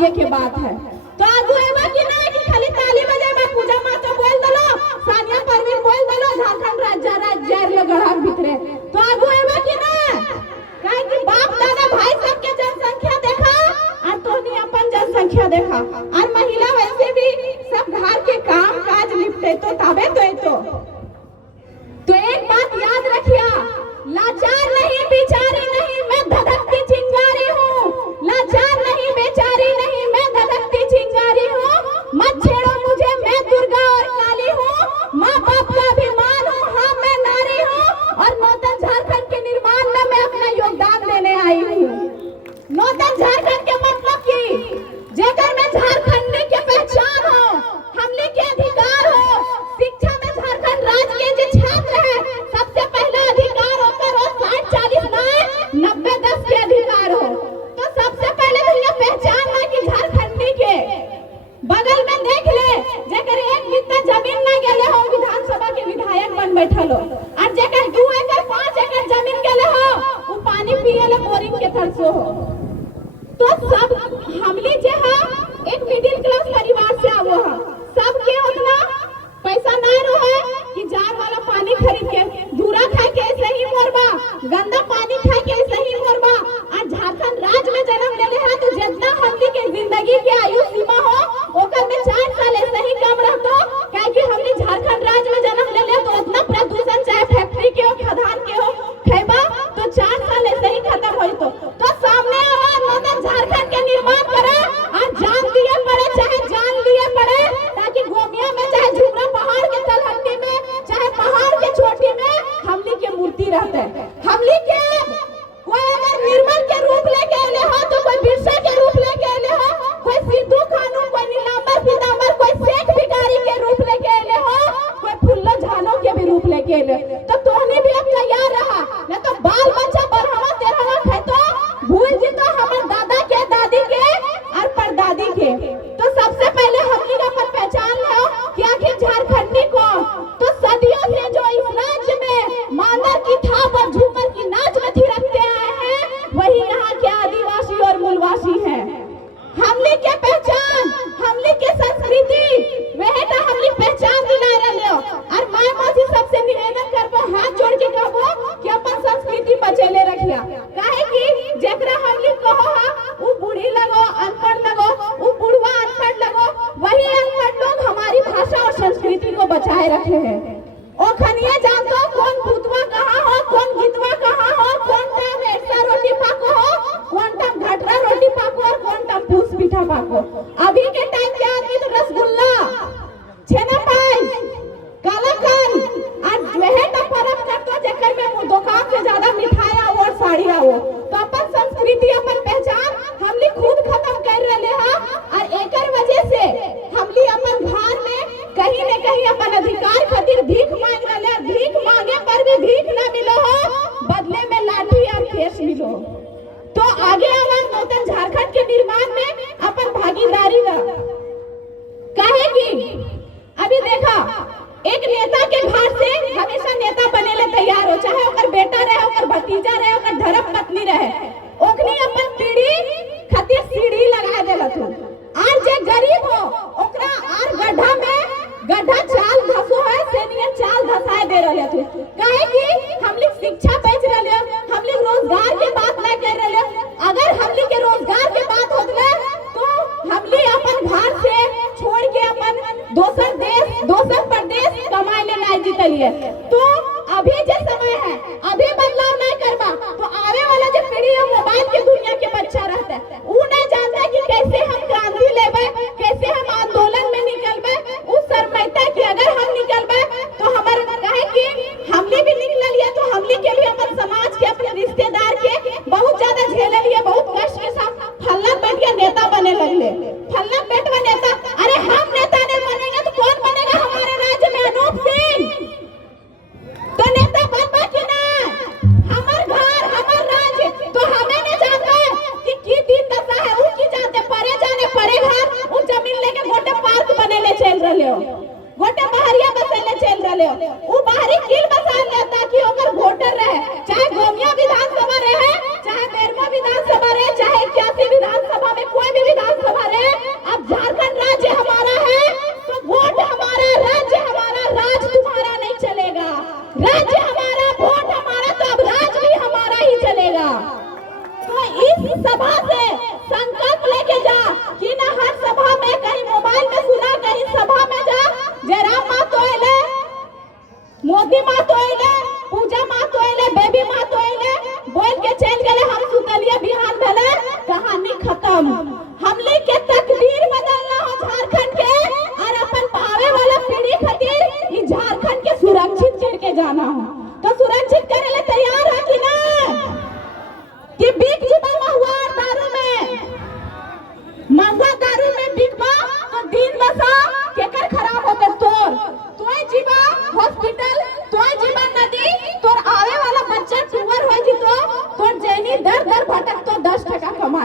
भाग्य के बात है। तो आगू एबा कि ना कि खाली ताली बजाबा पूजा माता बोल दलो, सानिया परवीन बोल दलो, झारखंड राज्य लगड़ा भितरे तो आगू एबा कि ना काहे कि बाप दादा भाई सबके जनसंख्या देखा और तोनी अपन जनसंख्या देखा और महिला वैसे भी सब घर के काम काज निपटे तो तबे तो एक बात याद रखिया, लाचार नहीं बेचारी नहीं मैं धधकती चिंगारी हूँ, लाचार नहीं बेचारी नहीं मैं धधकती चिंगारी हूँ, मत छेड़ो मुझे मैं दुर्गा और काली हूँ, माँ बाप का अभिमान हूँ, हाँ मैं नारी हूँ और नूतन झारखंड के निर्माण में मैं अपना योगदान देने आई हूँ। नूतन झारखंड के मतलब की जेकर में झारखंडी के पहचान हो, हमले के अधिकार हो, शिक्षा में झारखंड राज्य के जो छात्र है सबसे पहले अधिकार होकर हो 60-40 नहीं 90-10 के अधिकार हो। तो सबसे पहले तो ये पहचान है कि झारखंडी के बगल में देख ले जेकर एक बित्ता जमीन न गेले हो विधानसभा के विधायक बन बैठल हो और जेकर 2 एकड़ 5 एकड़ जमीन गेले हो वो पानी पिए ले बोरिंग के तरसो हो। तो सब हमली जे है एक मिडिल क्लास परिवार से आवो है, सबके उतना पैसा नहीं रहे कि जार वाला पानी खरीद के दूरा खा के ऐसे ही मोरबा, गंदा पानी खा के ऐसे ही मोरबा और झारखंड राज्य में जन्म लेले है तो जितना हमली के जिंदगी के आयु सीमा हो ओकर में 4 साल ऐसे ही कम रहतो, काहे कि हमली झारखंड राज्य में जन्म लेले तो उतना प्रदूषण चाहे फैक्ट्री के हो खदान के हो खैबा तो 4 साल ऐसे ही खत्म होई। तो सामने आवाज नूतन झारखंड के निर्माण करे और जान दिए पड़े चाहे जान लिए पड़े ताकि गोमिया में चाहे झुमरा पहाड़ के तलहटी में चाहे पहाड़ के चोटी में हमली के मूर्ति रहते। हमली के कोई अगर निर्मल के रूप लेके आले हो तो कोई बिरसा के रूप लेके आले हो, कोई सिद्धू कानू, कोई नीलांबर पीतांबर, कोई शेख भिखारी के रूप लेके आले हो, कोई फुल्लो झानो के भी रूप लेके आले। तो तोहनी भी अब तैयार रहा न तो बाल बच्चा बढ़ावा तेरहवा खेतो भूल जितो हमर दादा के दादी के और परदादी के। तो सबसे पहले हमनी का अपन पहचान लो कि आखिर झारखंडी को तो सदियों से जो इस राज्य में मांदर की थाप और झूमर की नाच में थिरकते आए हैं वही यहाँ के आदिवासी और मूलवासी हैं। हमली के पहचान हमली के संस्कृति वह तो हमली पहचान दिला रहे हो और माय मौसी सबसे निवेदन करबो हाथ जोड़ के कहबो कि अपन संस्कृति बचेले रखिया, काहे कि जेकरा हमली कहो हा वो बूढ़ी लगो अनपढ़ लगो वो बुढ़वा अनपढ़ लगो, वही अनपढ़ लोग हमारी भाषा और संस्कृति को बचाए रखे हैं। ओ खनिया जानतो कौन भूतवा कहाँ हो, कौन गीतवा कहाँ हो, कौन टाइम ऐसा रोटी पाको हो, कौन टाइम घटरा रोटी पाको और कौन टाइम फूस पीठा पाको। अभी के टाइम के आदमी तो रसगुल्ला छेना पाई काला कान और वह तो परम करतो जेकर में दुकान से ज्यादा मिठाई आओ और साड़ी आओ। तो अपन संस्कृति अपन पहचान हमली खुद खत्म कर रहे हैं और एकर वजह से हमली अपन घर में कहीं न कहीं अपन अधिकार खातिर भीख मांग रहे हैं। भीख मांगे पर भी भीख ना मिलो हो, बदले में लाठी और केस मिलो। तो आगे आवाज नूतन झारखंड के निर्माण में अपन भागीदारी दा, कहेगी अभी देखा एक नेता के घर से हमेशा नेता बने ले तैयार हो, चाहे ओकर बेटा रहे, ओकर भतीजा रहे, ओकर धर्म पत्नी रहे, ओकनी अपन पीढ़ी खातिर सीढ़ी लगा देलत हो। और जे गरीब हो ओकरा और गड्ढा में गड्ढा चाल धसो है सेनिया चाल धसाए दे रहे थे, काहे कि हमली शिक्षा बेच रहे हो, हमली रोजगार के बात ना कर रहे हो। अगर हमली के रोजगार के बात होतले तो हमली अपन घर से छोड़ के अपन दोसर देश दोसर प्रदेश कमाए ले नहीं जीतलिए। तो अभी जो समय है अभी बदलाव नहीं करबा तो आवे वाला जो पीढ़ी है मोबाइल के दुनिया के बच्चा रहता है, वो नहीं जानता कि कैसे हम क्रांति लेबे, कैसे हम आंदोलन में निकलबे। उस शर्मैता कि अगर हम निकलबे तो हमारे कहे कि हमली भी निकल लिया तो हमली के भी अपन समाज के अपने रिश्तेदार के बहुत ज्यादा झेले लिए, बहुत कष्ट के साथ फल्ला बैठ के नेता बने लगले। फल्ला बैठवा नेता, अरे हम नेता नहीं बनेंगे तो कौन बनेगा हमारे राज्य में? अनूप सिंह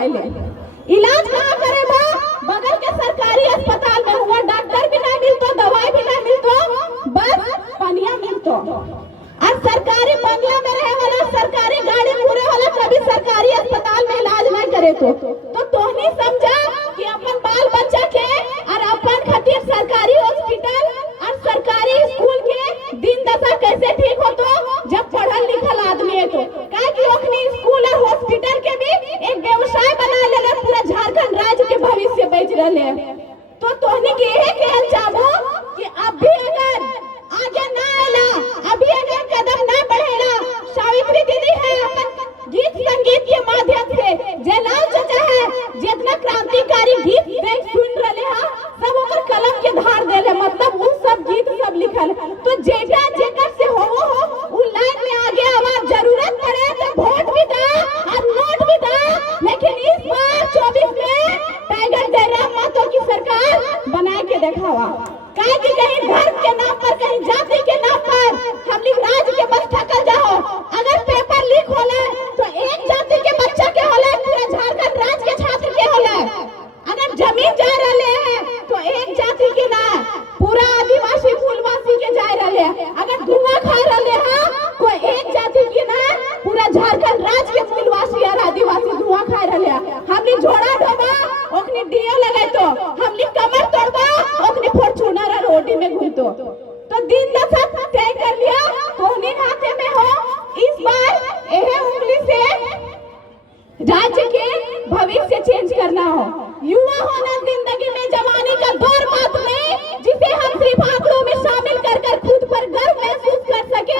दवाई ले। इलाज कहाँ करे बा? बगल के सरकारी अस्पताल में हुआ, डॉक्टर भी नहीं मिलतो, दवाई भी नहीं मिलतो, बस पनिया मिलतो। और सरकारी बंगला में रहे वाला, सरकारी गाड़ी पूरे वाला कभी सरकारी अस्पताल में इलाज नहीं करे तो तोहनी समझा कि अपन बाल बच्चा के और अपन खातिर सरकारी हॉस्पिटल और सरकारी स्कूल के दिन दशा कैसे ठीक हो तो जब पढ़ल लिखल आदमी है तो काहे कि ओखनी स्कूल और हॉस्पिटल के भी एक व्यवसाय बना लेले, पूरा झारखंड राज्य के भविष्य बेच रहले। तो तोहनी के यही कहल चाहबो कि अभी अगर आगे ना आला, अभी अगर कदम ना बढ़ेला, सावित्री दीदी है अपन गीत संगीत के माध्यम से जयलाल चाचा है जितना क्रांतिकारी गीत सुन रहे हैं सब ओकर कलम के धार देले, मतलब वो सब गीत सब लिखल। तो जेटा जेकर से हो उ लाइन में आगे आवाज, जरूरत पड़े तो वोट भी दा और नोट भी दा, लेकिन इस बार 24 में टाइगर जयराम मातो की सरकार बना के दिखावा। काहे कि कहीं धर्म के नाम पर, कहीं जाति के नाम पर हम लोग राज के बस ठकल जाओ। अगर पेपर लीक होले तो एक जाति के बच्चा के होले, पूरा झारखंड राज्य के छात्र के होले। अगर जमीन जा रहे हैं तो एक जाति के ना, पूरा आदिवासी मूलवासी के जा रहे हैं। अगर धुआं खा रहे हैं तो एक जाति के ना, पूरा झारखंड राज्य के मूलवासी और आदिवासी धुआं खा रहे हैं। हमने झोड़ा ढोबा ओखनी डीओ लगाई तो हमने कमर तोड़बा ओखनी फॉर्च्यूनर और रोटी में घूमतो। तो दिन दशा तय कर लिया तो उन्हीं हाथे में हो। इस बार यह उंगली से राज्य के भविष्य चेंज करना हो। युवा होना जिंदगी में जवानी का दौर मात्र नहीं जिसे हम सिर्फ आंकड़ों में शामिल कर खुद पर गर्व महसूस कर सके।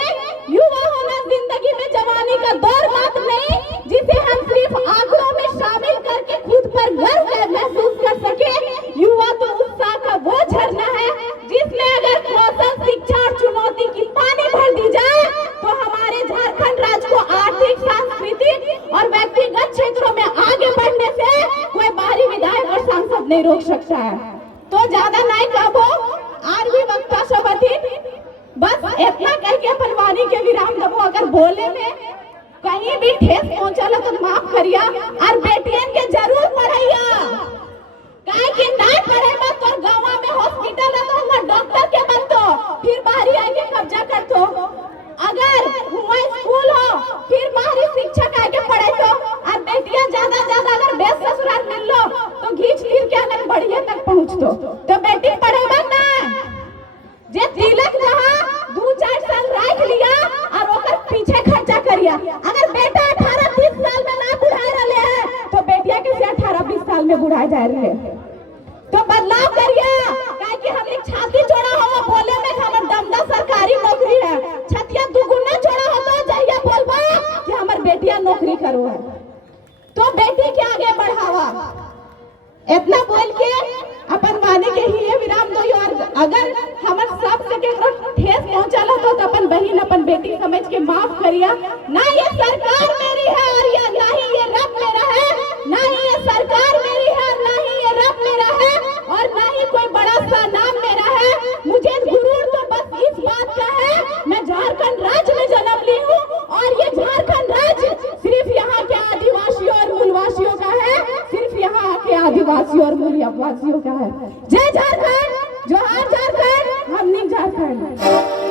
युवा होना जिंदगी में जवानी का दौर मात्र नहीं जिसे हम सिर्फ आंकड़ों में शामिल करके खुद पर गर्व महसूस कर सके। युवा तो उत्साह का वो झरना है जिसमें अगर कौशल, शिक्षा और चुनौती की पानी भर दी जाए तो हमारे झारखंड राज्य को आर्थिक, सांस्कृतिक और व्यक्तिगत क्षेत्रों में आगे बढ़ने से कोई बाहरी विधायक और सांसद नहीं रोक सकता है। तो ज्यादा नहीं कहबो, आज भी वक्ता सब बस इतना कह के अपन वाणी के विराम दबो। अगर बोले में कहीं भी ठेस पहुंचल तो माफ करिया और बेटियन के जरूर पढ़ाइया। काहे कि नहीं पढ़ेगा तो गांव में हॉस्पिटल है तो हम डॉक्टर के बनतो, फिर बाहरी आके कब्जा करतो। अगर हुआ स्कूल हो फिर बाहरी शिक्षक आके पढ़े तो, और बेटियां ज्यादा अगर बेस ससुराल मिल लो तो घींच तीर के अगर बढ़िया तक पहुंचतो। तो बेटी पढ़ेगा ना, जे तिलक जहां 2-4 साल रख लिया और ओकर पीछे खर्चा करिया। अगर बेटा 18-20 साल में ना बुढ़ा रहे हैं तो बेटिया के 18-20 साल में बुढ़ा जा रहे हैं। तो बदलाव करिए, काहे कि हम छाती चौड़ा हो बोले में हमर दमदा सरकारी नौकरी है, छतिया दुगुना चौड़ा हो तो जहिया बोलबा कि हमर बेटिया नौकरी करो है तो बेटी के आगे बढ़ावा। इतना बोल के अपन वाणी के ही विराम दो। और अगर हमर सब से केकरो ठेस पहुंचल हो तो अपन बहन, अपन बेटी समझ के माफ करिया। ना ये सरकार मेरी है और ये ना ही ये रब मेरा है, ना ही ये सरकार मेरी है और ना ही ये रब मेरा है, और ना ही कोई बड़ा सा नाम मेरा है। मुझे गुरूर तो बस इस बात का है मैं झारखंड राज्य में जन्म ली हूँ और ये झारखंड राज्य सिर्फ यहाँ के आदिवासियों और मूलवासियों का है, सिर्फ यहाँ के आदिवासियों और मूलवासियों का है। जय झारखंड, जोहार झारखंड, हम झारखंड।